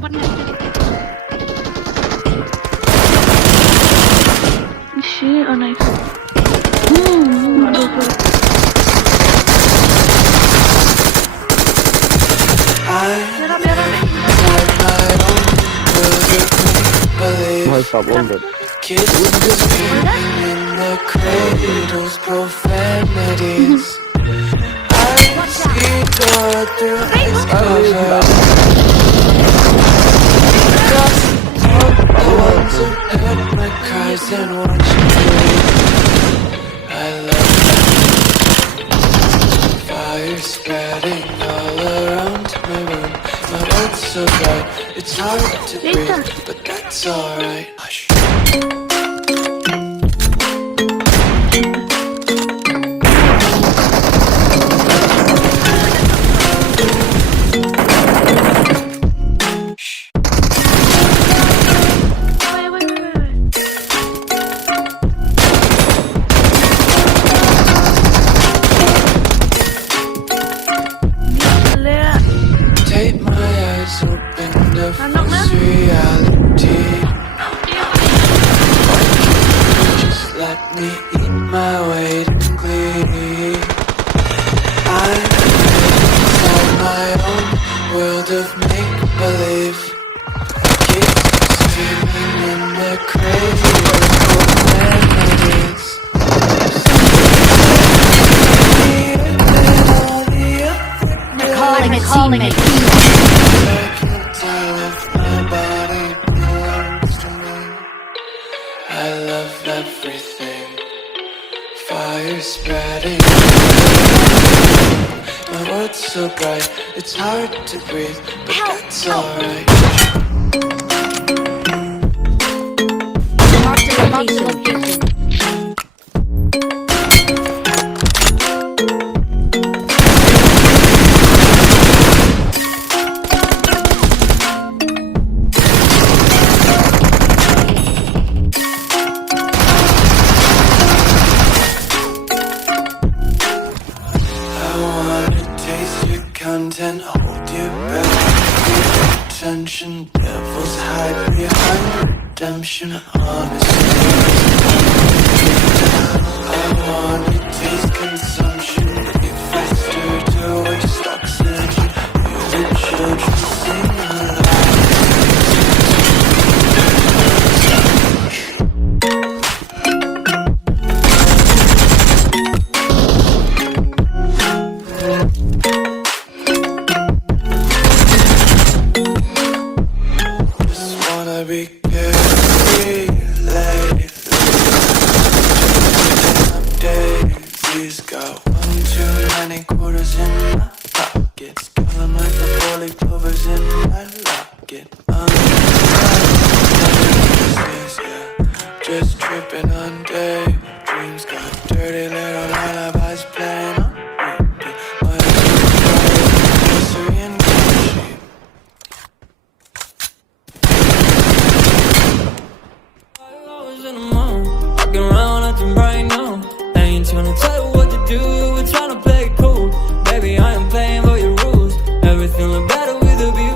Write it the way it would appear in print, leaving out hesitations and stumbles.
Tempat nih. Isi, oh nice. Betul. My stop wounded. Kids screaming in the cradles, profanities. I see God through ice covered. The ones who heard my cries and watched me bleed. I love fire spreading all around my room. My world's so bright, it's hard to breathe, but that's alright. Hush. Take my eyes open to false reality. Just let me eat my weight in glee. I'm inside my own world of make-believe. Kids screaming in the crazy melodies. Calling it. I can tell if my body belongs to me. I love everything. Fire spreading. My world's so bright, it's hard to breathe, but that's alright. Mark the location. Content, hold you back. Attention, devils hide behind redemption. Honesty, I wanna taste consumption. Be faster to waste oxygen. Hear the children sing aloud. Be carefree lately. Daisies got one too many quarters in my pockets. Color like the four-leaf clovers in my locket. Just tripping on day. Dreams got dirty.